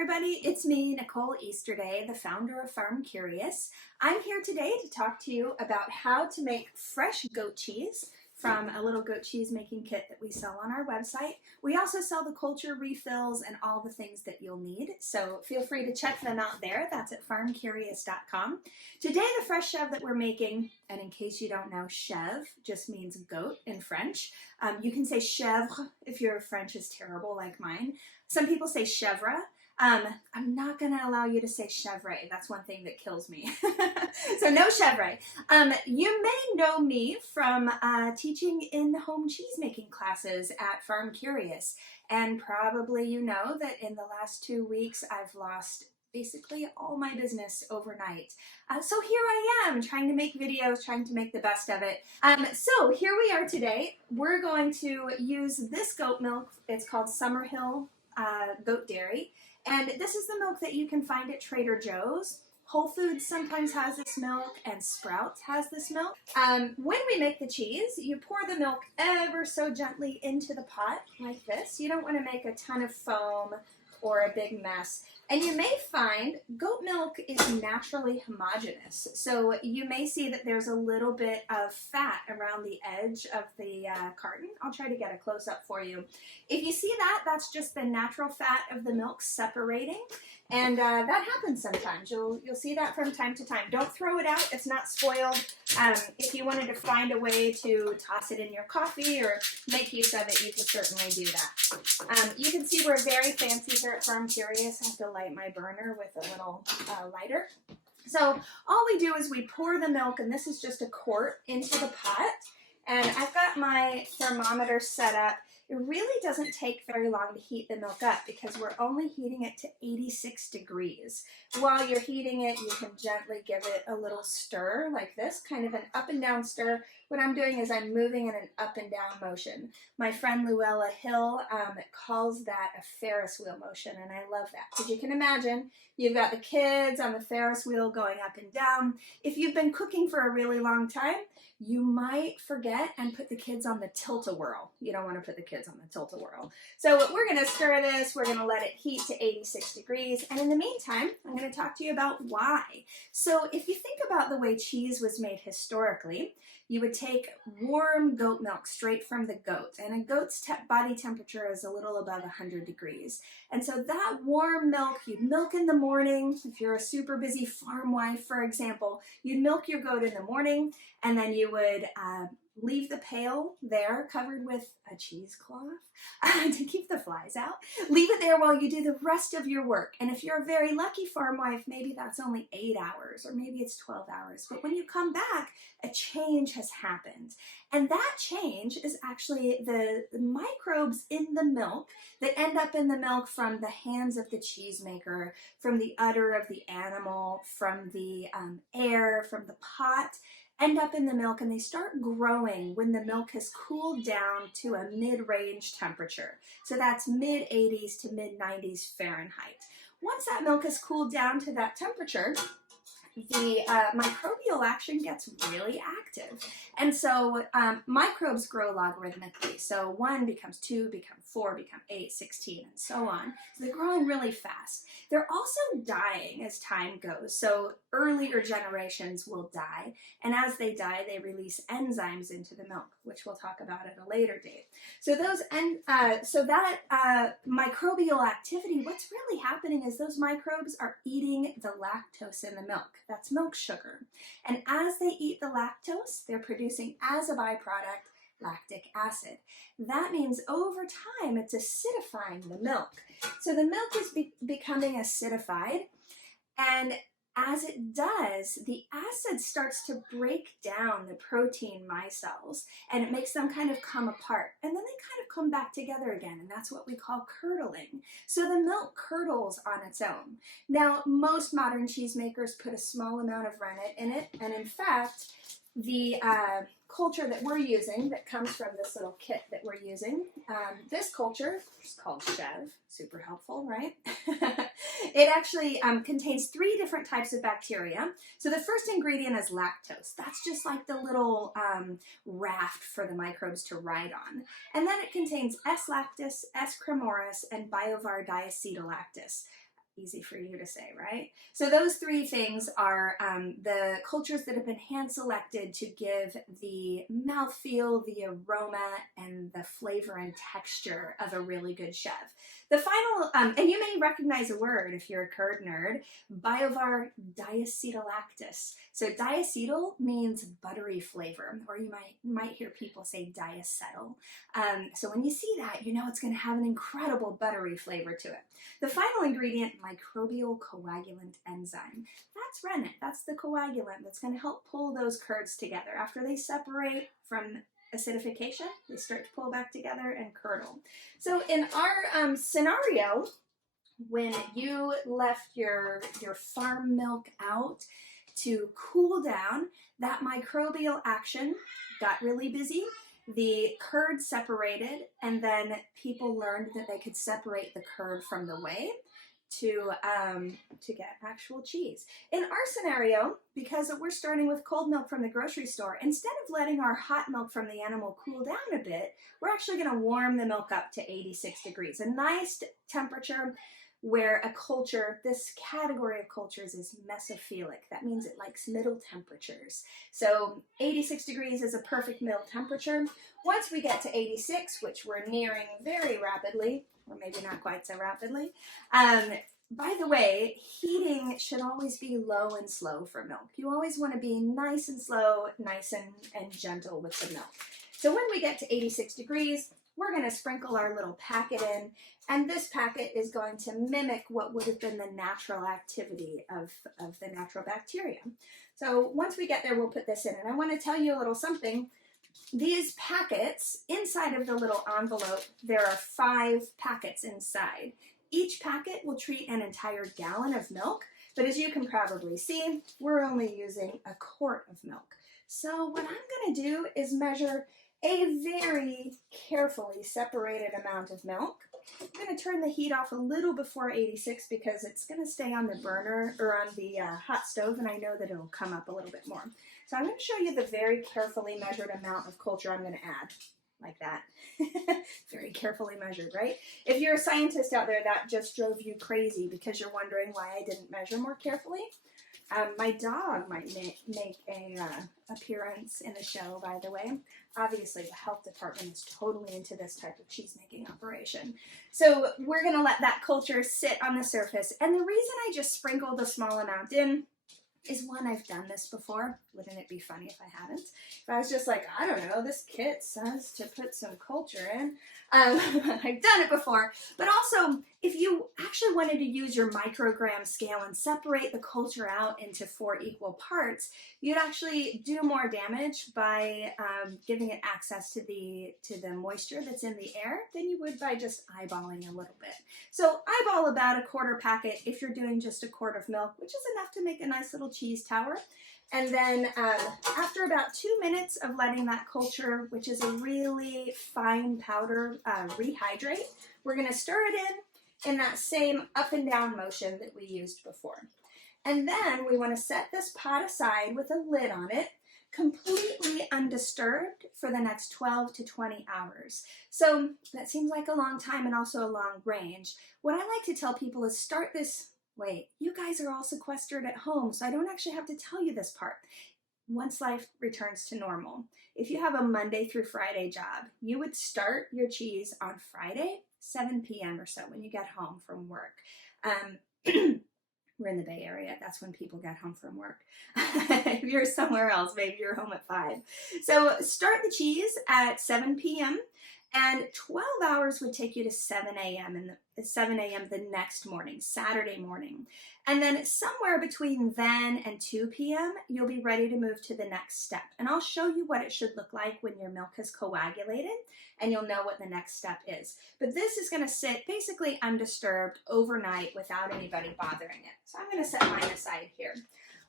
everybody, it's me, Nicole Easterday, the founder of FARMcurious. I'm here today to talk to you about how to make fresh goat cheese from a little goat cheese making kit that we sell on our website. We also sell the culture refills and all the things that you'll need, so feel free to check them out there. That's at FARMcurious.com. Today the fresh chèvre that we're making, and in case you don't know, chèvre just means goat in French. You can say chèvre if your French is terrible like mine. Some people say chèvre. I'm not going to allow you to say chèvre. That's one thing that kills me. So no chèvre. You may know me from teaching in-home cheesemaking classes at FARMcurious. And probably you know that in the last 2 weeks I've lost basically all my business overnight. So here I am trying to make videos, trying to make the best of it. So here we are today. We're going to use this goat milk. It's called Summerhill goat dairy. And this is the milk that you can find at Trader Joe's. Whole Foods sometimes has this milk, and Sprouts has this milk. When we make the cheese, you pour the milk ever so gently into the pot like this. You don't want to make a ton of foam or a big mess. And you may find goat milk is naturally homogeneous. So you may see that there's a little bit of fat around the edge of the carton. I'll try to get a close-up for you. If you see that, that's just the natural fat of the milk separating. And that happens sometimes. You'll see that from time to time. Don't throw it out. It's not spoiled. If you wanted to find a way to toss it in your coffee or make use of it, you can certainly do that. You can see we're very fancy here at FARMcurious. I have to light my burner with a little lighter. So all we do is we pour the milk, and this is just a quart, into the pot. And I've got my thermometer set up. It really doesn't take very long to heat the milk up because we're only heating it to 86 degrees. While you're heating it, you can gently give it a little stir like this, kind of an up and down stir. What I'm doing is I'm moving in an up and down motion. My friend Luella Hill calls that a Ferris wheel motion, and I love that because you can imagine you've got the kids on the Ferris wheel going up and down. If you've been cooking for a really long time, you might forget and put the kids on the tilt-a-whirl. You don't want to put the kids on the tilt-a-whirl. So we're going to stir this. We're going to let it heat to 86 degrees. And in the meantime, I'm going to talk to you about why. So if you think about the way cheese was made historically, you would take warm goat milk straight from the goat, and a goat's body temperature is a little above 100 degrees. And so that warm milk, you'd milk in the morning. If you're a super busy farm wife, for example, you'd milk your goat in the morning, and then you would leave the pail there covered with a cheesecloth to keep the flies out. Leave it there while you do the rest of your work. And if you're a very lucky farm wife, maybe that's only 8 hours or maybe it's 12 hours. But when you come back, a change has happened. And that change is actually the microbes in the milk that end up in the milk from the hands of the cheesemaker, from the udder of the animal, from the air, from the pot, end up in the milk, and they start growing when the milk has cooled down to a mid-range temperature. So that's mid-80s to mid-90s Fahrenheit. Once that milk has cooled down to that temperature, the microbial action gets really active. And so microbes grow logarithmically. So 1 becomes 2, become 4, become 8, 16, and so on. So they're growing really fast. They're also dying as time goes. So earlier generations will die. And as they die, they release enzymes into the milk, which we'll talk about at a later date. So that microbial activity, what's really happening is those microbes are eating the lactose in the milk. That's milk sugar. And as they eat the lactose, they're producing as a byproduct lactic acid. That means over time it's acidifying the milk. So the milk is becoming acidified, and as it does, the acid starts to break down the protein micelles, and it makes them kind of come apart. And then they kind of come back together again, and that's what we call curdling. So the milk curdles on its own. Now, most modern cheesemakers put a small amount of rennet in it, and in fact, the culture that we're using that comes from this little kit that we're using, this culture is called chèvre, super helpful, right? It actually contains 3 different types of bacteria. So the first ingredient is lactose. That's just like the little raft for the microbes to ride on. And then it contains S. lactis, S. cremoris, and Biovar diacetylactis. Easy for you to say, right? So those three things are the cultures that have been hand selected to give the mouthfeel, the aroma, and the flavor and texture of a really good chèvre. The final, and you may recognize a word if you're a curd nerd, Biovar diacetylactis. So diacetyl means buttery flavor, or you might hear people say diacetyl. So when you see that, you know it's going to have an incredible buttery flavor to it. The final ingredient, Microbial Coagulant enzyme. That's rennet. That's the coagulant that's going to help pull those curds together. After they separate from acidification, they start to pull back together and curdle. So in our scenario, when you left your farm milk out to cool down, that microbial action got really busy. The curd separated, and then people learned that they could separate the curd from the whey to get actual cheese. In our scenario, because we're starting with cold milk from the grocery store, instead of letting our hot milk from the animal cool down a bit, we're actually going to warm the milk up to 86 degrees, a nice temperature where a culture, this category of cultures is mesophilic. That means it likes middle temperatures. So 86 degrees is a perfect middle temperature. Once we get to 86, which we're nearing very rapidly, or maybe not quite so rapidly, by the way, heating should always be low and slow for milk. You always want to be nice and slow, nice and gentle with the milk. So when we get to 86 degrees, we're going to sprinkle our little packet in, and this packet is going to mimic what would have been the natural activity of the natural bacteria. So once we get there, we'll put this in, and I want to tell you a little something. These packets, inside of the little envelope, there are 5 packets inside. Each packet will treat an entire gallon of milk, but as you can probably see, we're only using a quart of milk. So what I'm going to do is measure a very carefully separated amount of milk. I'm going to turn the heat off a little before 86 because it's going to stay on the burner or on the hot stove, and I know that it'll come up a little bit more. So I'm going to show you the very carefully measured amount of culture I'm going to add, like that. Very carefully measured, right? If you're a scientist out there, that just drove you crazy because you're wondering why I didn't measure more carefully. My dog might make a appearance in the show, by the way. Obviously, the health department is totally into this type of cheese-making operation. So we're going to let that culture sit on the surface. And the reason I just sprinkled a small amount in is, one, I've done this before. Wouldn't it be funny if I hadn't? If I was just like, I don't know, this kit says to put some culture in. I've done it before. But also, if you actually wanted to use your microgram scale and separate the culture out into 4 equal parts, you'd actually do more damage by giving it access to the moisture that's in the air than you would by just eyeballing a little bit. So eyeball about a quarter packet if you're doing just a quart of milk, which is enough to make a nice little cheese tower. And then after about 2 minutes of letting that culture, which is a really fine powder, rehydrate, we're going to stir it in that same up and down motion that we used before. And then we want to set this pot aside with a lid on it, completely undisturbed for the next 12 to 20 hours. So that seems like a long time and also a long range. What I like to tell people is start this. Wait, you guys are all sequestered at home, so I don't actually have to tell you this part. Once life returns to normal, if you have a Monday through Friday job, you would start your cheese on Friday, 7 p.m. or so when you get home from work. We're in the Bay Area. That's when people get home from work. If you're somewhere else, maybe you're home at 5. So start the cheese at 7 p.m. and 12 hours would take you to 7 a.m. the next morning, Saturday morning. And then somewhere between then and 2 p.m., you'll be ready to move to the next step. And I'll show you what it should look like when your milk has coagulated, and you'll know what the next step is. But this is going to sit basically undisturbed overnight without anybody bothering it. So I'm going to set mine aside here.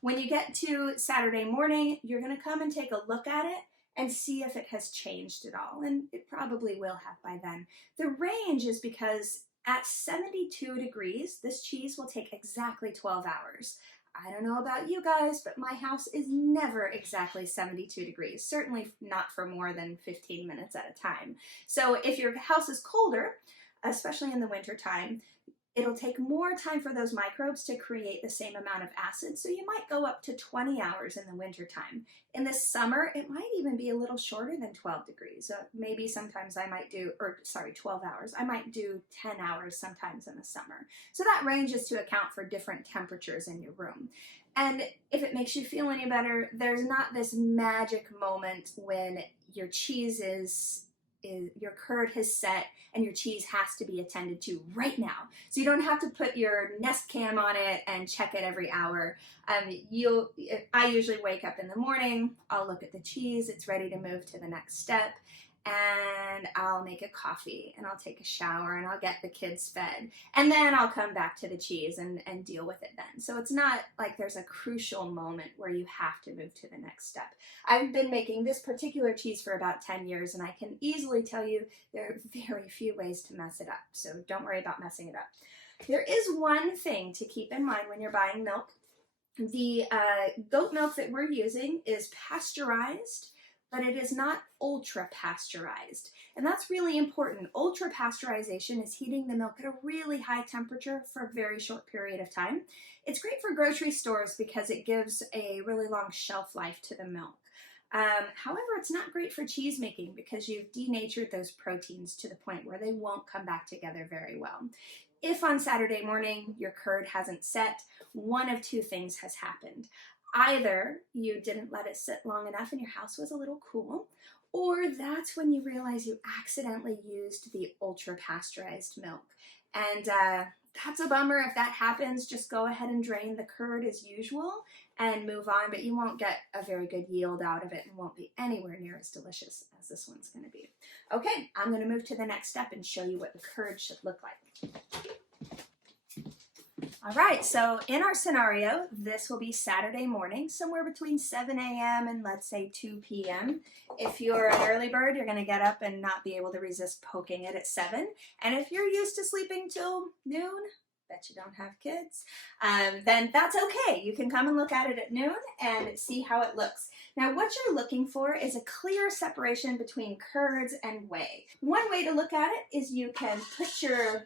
When you get to Saturday morning, you're going to come and take a look at it and see if it has changed at all. And it probably will have by then. The range is because at 72 degrees, this cheese will take exactly 12 hours. I don't know about you guys, but my house is never exactly 72 degrees, certainly not for more than 15 minutes at a time. So if your house is colder, especially in the winter time, it'll take more time for those microbes to create the same amount of acid, so you might go up to 20 hours in the winter time. In the summer, it might even be a little shorter than 12 degrees. Maybe sometimes I might do, 12 hours. I might do 10 hours sometimes in the summer. So that ranges to account for different temperatures in your room. And if it makes you feel any better, there's not this magic moment when your cheese your curd has set and your cheese has to be attended to right now. So you don't have to put your Nest Cam on it and check it every hour. I usually wake up in the morning, I'll look at the cheese, it's ready to move to the next step, and I'll make a coffee and I'll take a shower and I'll get the kids fed, and then I'll come back to the cheese and deal with it then. So it's not like there's a crucial moment where you have to move to the next step. I've been making this particular cheese for about 10 years and I can easily tell you there are very few ways to mess it up, so don't worry about messing it up. There is one thing to keep in mind when you're buying milk. The goat milk that we're using is pasteurized, but it is not ultra-pasteurized. And that's really important. Ultra-pasteurization is heating the milk at a really high temperature for a very short period of time. It's great for grocery stores because it gives a really long shelf life to the milk. However, it's not great for cheese making because you've denatured those proteins to the point where they won't come back together very well. If on Saturday morning your curd hasn't set, one of two things has happened. Either you didn't let it sit long enough and your house was a little cool, or that's when you realize you accidentally used the ultra-pasteurized milk. And that's a bummer. If that happens, just go ahead and drain the curd as usual and move on, but you won't get a very good yield out of it and won't be anywhere near as delicious as this one's going to be. Okay, I'm going to move to the next step and show you what the curd should look like. All right, so in our scenario, this will be Saturday morning, somewhere between 7 a.m. and let's say 2 p.m. If you're an early bird, you're going to get up and not be able to resist poking it at 7. And if you're used to sleeping till noon, bet you don't have kids, then that's okay. You can come and look at it at noon and see how it looks. Now, what you're looking for is a clear separation between curds and whey. One way to look at it is you can put your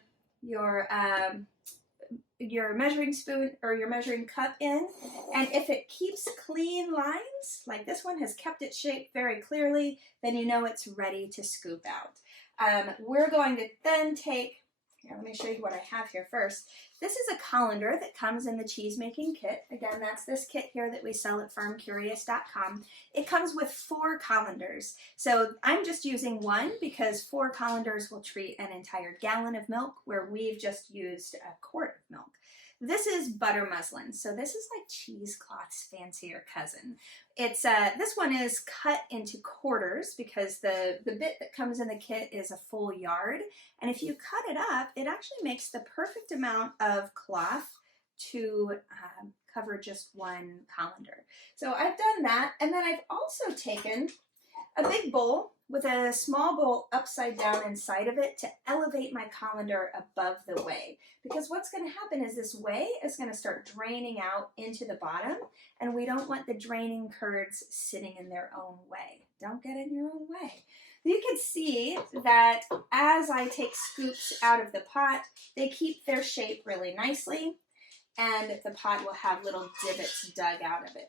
measuring spoon or your measuring cup in, and if it keeps clean lines, like this one has kept its shape very clearly, then you know it's ready to scoop out. We're going to then take, here, let me show you what I have here first. This is a colander that comes in the cheesemaking kit. Again, that's this kit here that we sell at FARMcurious.com. It comes with 4 colanders. So I'm just using one because 4 colanders will treat an entire gallon of milk where we've just used a quart of milk. This is butter muslin, so this is like cheesecloth's fancier cousin. It's this one is cut into quarters because the bit that comes in the kit is a full yard, and if you cut it up, it actually makes the perfect amount of cloth to cover just one colander. So I've done that, and then I've also taken a big bowl with a small bowl upside down inside of it to elevate my colander above the whey. Because what's going to happen is this whey is going to start draining out into the bottom, and we don't want the draining curds sitting in their own way. Don't get in your own way. You can see that as I take scoops out of the pot, they keep their shape really nicely, and the pot will have little divots dug out of it.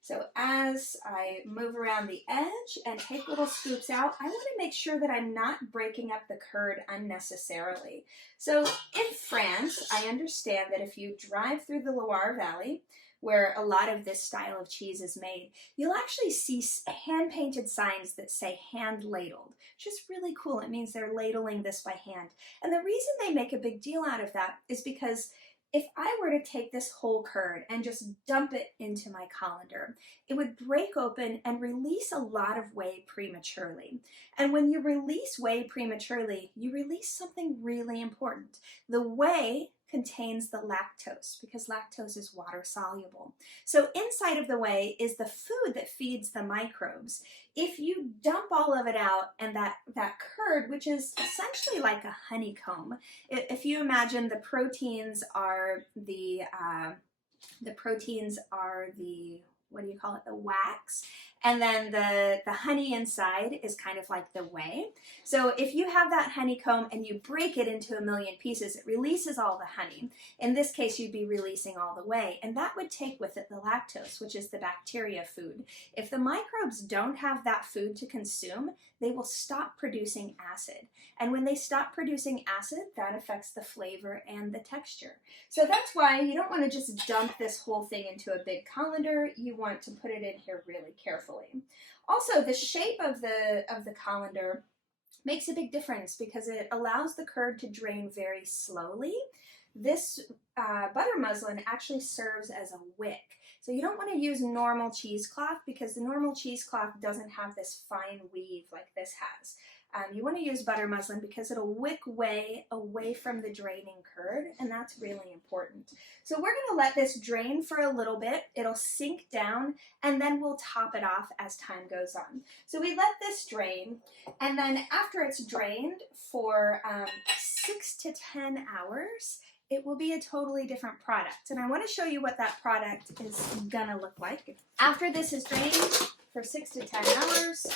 So as I move around the edge and take little scoops out, I want to make sure that I'm not breaking up the curd unnecessarily. So in France, I understand that if you drive through the Loire Valley, where a lot of this style of cheese is made, you'll actually see hand-painted signs that say hand-ladled, which is really cool. It means they're ladling this by hand. And the reason they make a big deal out of that is because if I were to take this whole curd and just dump it into my colander, it would break open and release a lot of whey prematurely. And when you release whey prematurely, you release something really important. The whey contains the lactose because lactose is water soluble. So inside of the whey is the food that feeds the microbes. If you dump all of it out and that curd, which is essentially like a honeycomb, if you imagine the proteins are the what do you call it, the wax, And then the honey inside is kind of like the whey. So if you have that honeycomb and you break it into a million pieces, it releases all the honey. In this case, you'd be releasing all the whey, and that would take with it the lactose, which is the bacteria food. If the microbes don't have that food to consume, they will stop producing acid. And when they stop producing acid, that affects the flavor and the texture. So that's why you don't want to just dump this whole thing into a big colander. You want to put it in here really carefully. Also, the shape of the colander makes a big difference because it allows the curd to drain very slowly. This butter muslin actually serves as a wick. So you don't want to use normal cheesecloth because the normal cheesecloth doesn't have this fine weave like this has. You want to use butter muslin because it'll wick whey away from the draining curd, and that's really important. So we're going to let this drain for a little bit. It'll sink down, and then we'll top it off as time goes on. So we let this drain, and then after it's drained for 6 to 10 hours, it will be a totally different product. And I want to show you what that product is gonna look like. After this is drained for 6 to 10 hours,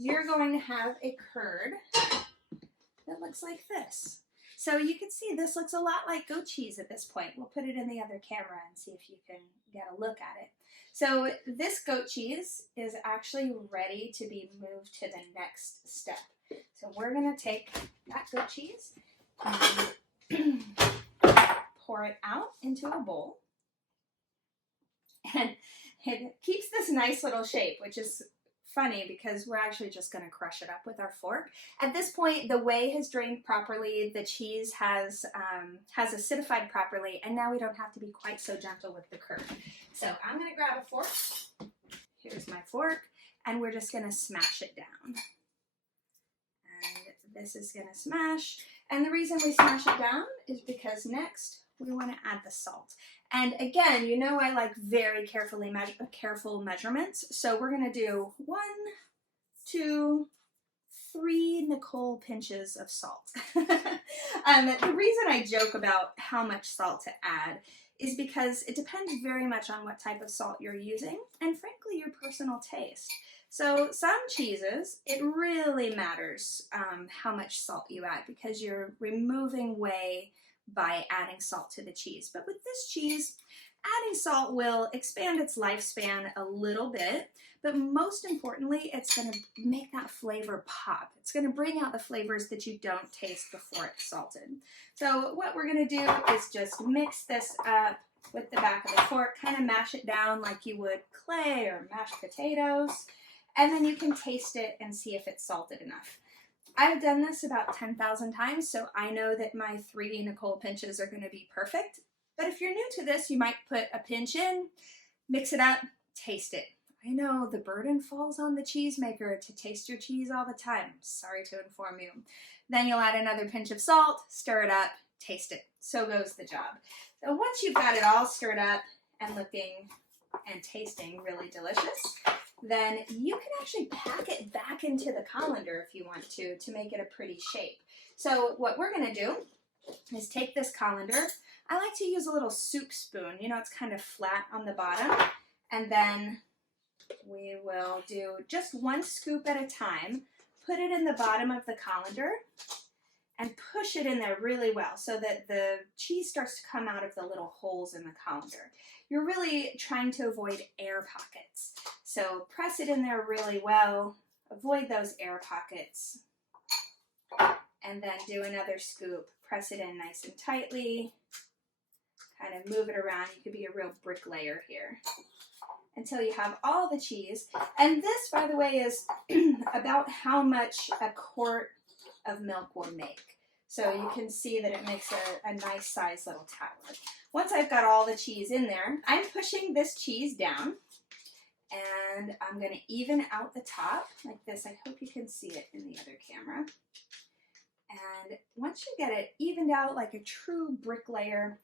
you're going to have a curd that looks like this. So you can see this looks a lot like goat cheese at this point. We'll put it in the other camera and see if you can get a look at it. So this goat cheese is actually ready to be moved to the next step. So we're gonna take that goat cheese and pour it out into a bowl, and it keeps this nice little shape, which is funny because we're actually just going to crush it up with our fork. At this point, the whey has drained properly, the cheese has acidified properly, and now we don't have to be quite so gentle with the curd. So I'm going to grab a fork. Here's my fork, and we're just going to smash it down. And this is going to smash, and the reason we smash it down is because next we want to add the salt. And again, you know I like very careful measurements, so we're going to do 1, 2, 3 Nicole pinches of salt. The reason I joke about how much salt to add is because it depends very much on what type of salt you're using, and frankly your personal taste. So some cheeses, it really matters how much salt you add because you're removing whey by adding salt to the cheese. But with this cheese, adding salt will expand its lifespan a little bit, but most importantly, it's going to make that flavor pop. It's going to bring out the flavors that you don't taste before it's salted. So what we're going to do is just mix this up with the back of the fork, kind of mash it down like you would clay or mashed potatoes, and then you can taste it and see if it's salted enough. I've done this about 10,000 times, so I know that my 3 Nicole pinches are going to be perfect. But if you're new to this, you might put a pinch in, mix it up, taste it. I know the burden falls on the cheesemaker to taste your cheese all the time. Sorry to inform you. Then you'll add another pinch of salt, stir it up, taste it. So goes the job. So once you've got it all stirred up and looking and tasting really delicious, then you can actually pack it back into the colander if you want to make it a pretty shape. So what we're going to do is take this colander. I like to use a little soup spoon. You know, it's kind of flat on the bottom. And then we will do just 1 scoop at a time, put it in the bottom of the colander, and push it in there really well so that the cheese starts to come out of the little holes in the colander. You're really trying to avoid air pockets. So press it in there really well, avoid those air pockets, and then do another scoop. Press it in nice and tightly, kind of move it around. You could be a real bricklayer here until you have all the cheese. And this, by the way, is about how much a quart of milk will make. So you can see that it makes a nice size little tower. Once I've got all the cheese in there, I'm pushing this cheese down, and I'm going to even out the top like this. I hope you can see it in the other camera. And once you get it evened out like a true bricklayer,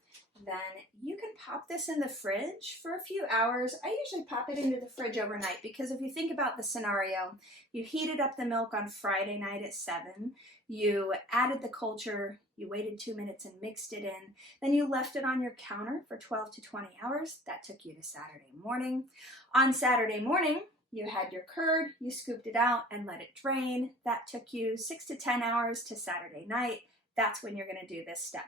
then you can pop this in the fridge for a few hours. I usually pop it into the fridge overnight because if you think about the scenario, you heated up the milk on Friday night at 7, you added the culture, you waited 2 minutes and mixed it in, then you left it on your counter for 12 to 20 hours. That took you to Saturday morning. On Saturday morning, you had your curd, you scooped it out and let it drain. That took you 6 to 10 hours to Saturday night. That's when you're going to do this step.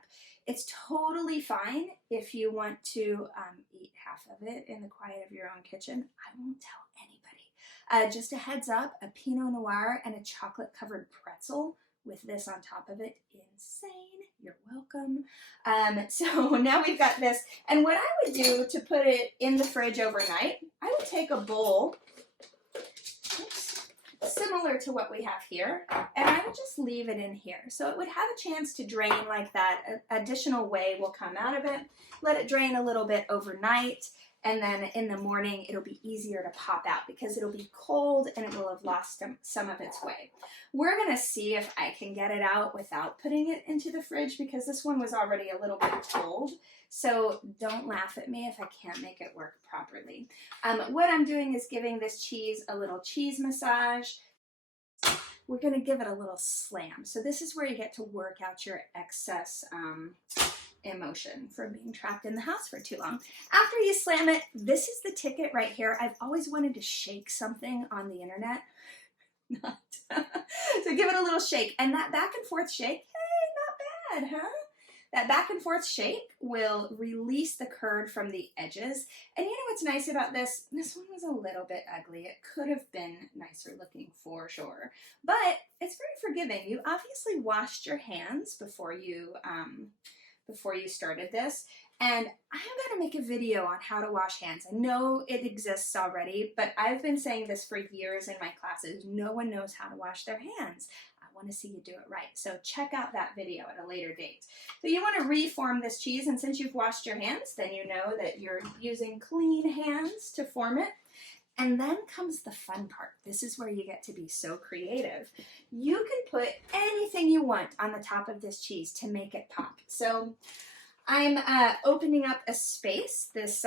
It's totally fine if you want to eat half of it in the quiet of your own kitchen. I won't tell anybody. Just a heads up, a Pinot Noir and a chocolate covered pretzel with this on top of it. Insane. You're welcome. So now we've got this. And what I would do to put it in the fridge overnight, I would take a bowl, similar to what we have here, and I would just leave it in here. So it would have a chance to drain like that. Additional whey will come out of it. Let it drain a little bit overnight, and then in the morning it'll be easier to pop out because it'll be cold and it will have lost some of its whey. We're gonna see if I can get it out without putting it into the fridge because this one was already a little bit cold. So don't laugh at me if I can't make it work properly. What I'm doing is giving this cheese a little cheese massage. We're gonna give it a little slam. So this is where you get to work out your excess emotion from being trapped in the house for too long. After you slam it, this is the ticket right here. I've always wanted to shake something on the internet. So give it a little shake. And that back and forth shake, hey, not bad, huh? That back and forth shake will release the curd from the edges. And you know what's nice about this? This one was a little bit ugly. It could have been nicer looking for sure, but it's very forgiving. You obviously washed your hands before you started this. And I'm gonna make a video on how to wash hands. I know it exists already, but I've been saying this for years in my classes. No one knows how to wash their hands. I wanna see you do it right. So check out that video at a later date. So you wanna reform this cheese, and since you've washed your hands, then you know that you're using clean hands to form it. And then comes the fun part. This is where you get to be so creative. You can put anything you want on the top of this cheese to make it pop. So I'm opening up a space this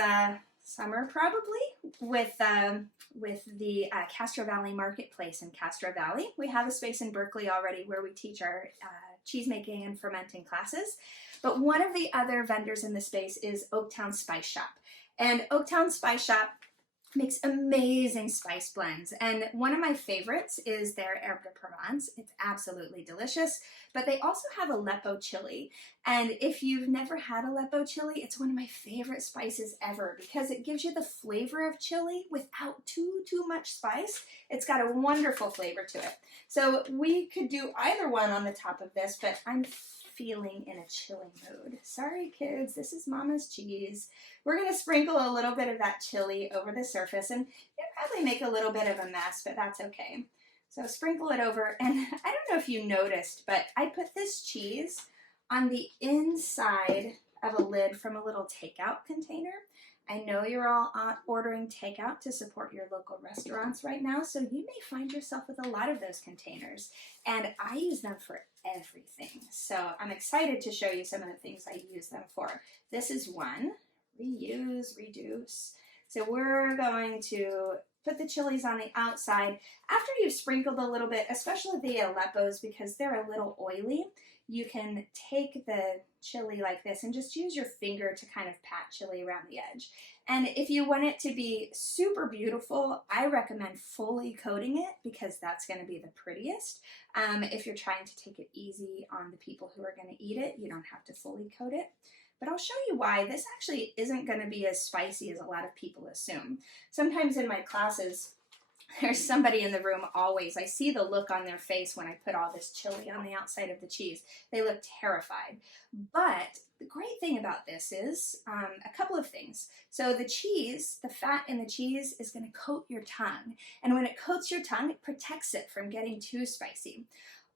summer probably with the Castro Valley Marketplace in Castro Valley. We have a space in Berkeley already where we teach our cheesemaking and fermenting classes. But one of the other vendors in the space is Oaktown Spice Shop. And Oaktown Spice Shop makes amazing spice blends, and one of my favorites is their herbe de Provence. It's absolutely delicious, but they also have Aleppo chili, and if you've never had Aleppo chili, it's one of my favorite spices ever because it gives you the flavor of chili without too much spice. It's got a wonderful flavor to it. So we could do either one on the top of this, but I'm feeling in a chili mood. Sorry kids, this is Mama's cheese. We're gonna sprinkle a little bit of that chili over the surface, and you'll probably make a little bit of a mess, but that's okay. So sprinkle it over, and I don't know if you noticed, but I put this cheese on the inside of a lid from a little takeout container. I know you're all ordering takeout to support your local restaurants right now, so you may find yourself with a lot of those containers, and I use them for everything. So I'm excited to show you some of the things I use them for. This is one, reuse, reduce. So we're going to put the chilies on the outside. After you've sprinkled a little bit, especially the Aleppos because they're a little oily, you can take the chili like this and just use your finger to kind of pat chili around the edge. And if you want it to be super beautiful, I recommend fully coating it because that's going to be the prettiest. If you're trying to take it easy on the people who are going to eat it, you don't have to fully coat it. But I'll show you why this actually isn't going to be as spicy as a lot of people assume. Sometimes in my classes, there's somebody in the room always. I see the look on their face when I put all this chili on the outside of the cheese. They look terrified. But the great thing about this is a couple of things. So the cheese, the fat in the cheese is going to coat your tongue. And when it coats your tongue, it protects it from getting too spicy.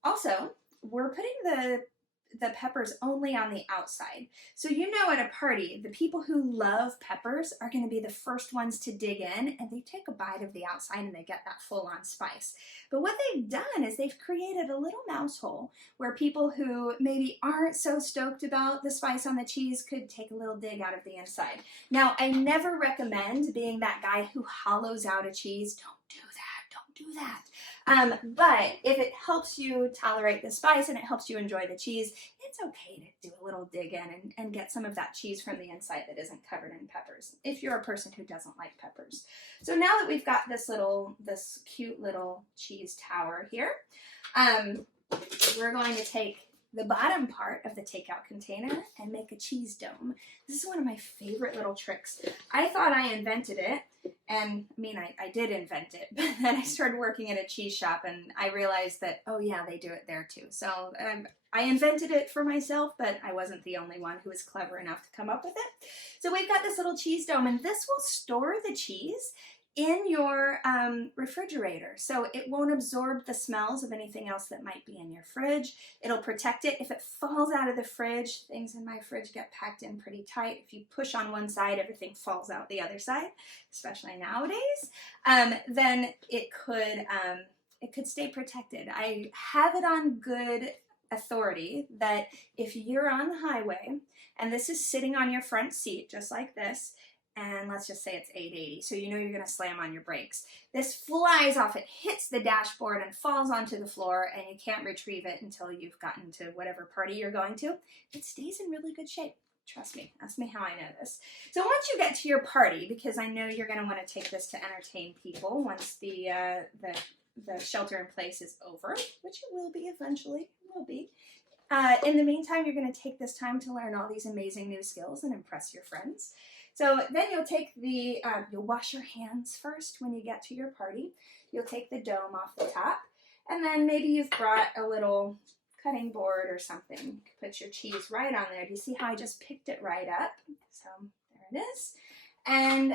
Also, we're putting the peppers only on the outside. So you know at a party, the people who love peppers are going to be the first ones to dig in, and they take a bite of the outside and they get that full-on spice. But what they've done is they've created a little mouse hole where people who maybe aren't so stoked about the spice on the cheese could take a little dig out of the inside. Now, I never recommend being that guy who hollows out a cheese. Don't do that. don't do that. But if it helps you tolerate the spice and it helps you enjoy the cheese, it's okay to do a little dig in and get some of that cheese from the inside that isn't covered in peppers, if you're a person who doesn't like peppers. So now that we've got this cute little cheese tower here, we're going to take the bottom part of the takeout container and make a cheese dome. This is one of my favorite little tricks. I thought I invented it, and I mean, I did invent it, but then I started working at a cheese shop and I realized that, oh yeah, they do it there too. So I invented it for myself, but I wasn't the only one who was clever enough to come up with it. So we've got this little cheese dome, and this will store the cheese in your refrigerator, so it won't absorb the smells of anything else that might be in your fridge. It'll protect it. If it falls out of the fridge, things in my fridge get packed in pretty tight. If you push on one side, everything falls out the other side, especially nowadays. Then it could stay protected. I have it on good authority that if you're on the highway and this is sitting on your front seat just like this, and let's just say it's 880, so you know you're going to slam on your brakes. This flies off, it hits the dashboard and falls onto the floor, and you can't retrieve it until you've gotten to whatever party you're going to. It stays in really good shape. Trust me. Ask me how I know this. So once you get to your party, because I know you're going to want to take this to entertain people once the shelter in place is over, which it will be eventually, it will be. In the meantime, you're going to take this time to learn all these amazing new skills and impress your friends. So then you'll take you'll wash your hands first when you get to your party. You'll take the dome off the top, and then maybe you've brought a little cutting board or something. Put your cheese right on there. Do you see how I just picked it right up? So there it is. And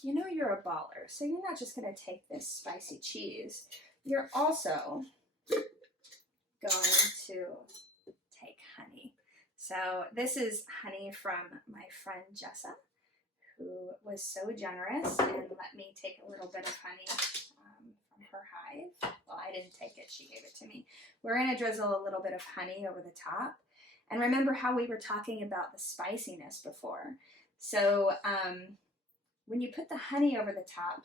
you know you're a baller, so you're not just going to take this spicy cheese. You're also going to take honey. So this is honey from my friend Jessa, who was so generous and let me take a little bit of honey from her hive. Well, I didn't take it, she gave it to me. We're going to drizzle a little bit of honey over the top. And remember how we were talking about the spiciness before. So when you put the honey over the top,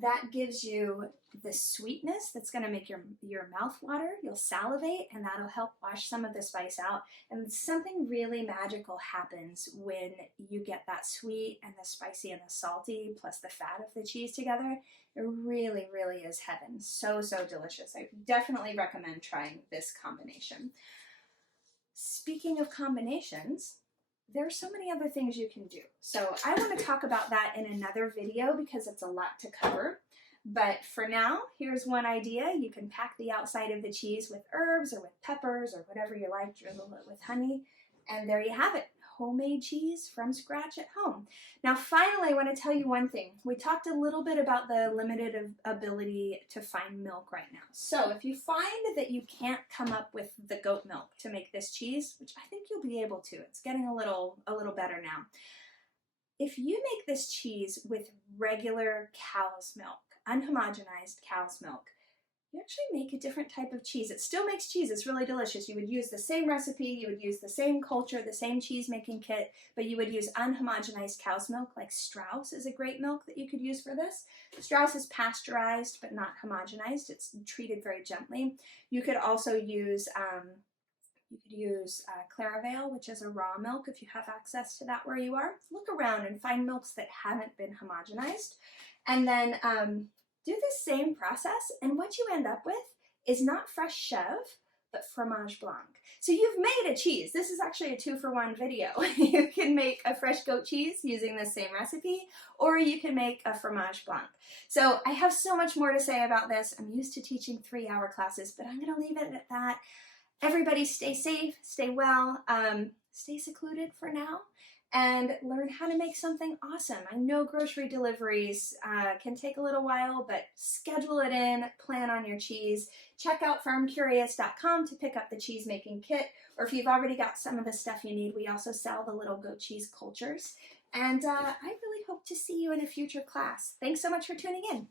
that gives you the sweetness that's going to make your mouth water. You'll salivate, and that'll help wash some of the spice out. And something really magical happens when you get that sweet and the spicy and the salty plus the fat of the cheese together. It really, really is heaven. So, so delicious. I definitely recommend trying this combination. Speaking of combinations, there's so many other things you can do. So I want to talk about that in another video because it's a lot to cover. But for now, here's one idea. You can pack the outside of the cheese with herbs or with peppers or whatever you like, drizzle it with honey, and there you have it. Homemade cheese from scratch at home. Now finally, I want to tell you one thing. We talked a little bit about the limited ability to find milk right now. So if you find that you can't come up with the goat milk to make this cheese, which I think you'll be able to, it's getting a little better now. If you make this cheese with regular cow's milk, unhomogenized cow's milk, you actually make a different type of cheese. It still makes cheese. It's really delicious. You would use the same recipe, you would use the same culture, the same cheese making kit, but you would use unhomogenized cow's milk. Like Strauss is a great milk that you could use for this. Strauss is pasteurized but not homogenized. It's treated very gently. You could also use Claravale, which is a raw milk if you have access to that where you are. Look around and find milks that haven't been homogenized, and then do the same process, and what you end up with is not fresh chèvre, but fromage blanc. So you've made a cheese. This is actually a 2-for-1 video. You can make a fresh goat cheese using the same recipe, or you can make a fromage blanc. So I have so much more to say about this. I'm used to teaching 3-hour classes, but I'm going to leave it at that. Everybody stay safe, stay well, stay secluded for now, and learn how to make something awesome. I know grocery deliveries can take a little while, but schedule it in, plan on your cheese. Check out FARMcurious.com to pick up the cheese making kit, or if you've already got some of the stuff you need, we also sell the little goat cheese cultures. And I really hope to see you in a future class. Thanks so much for tuning in.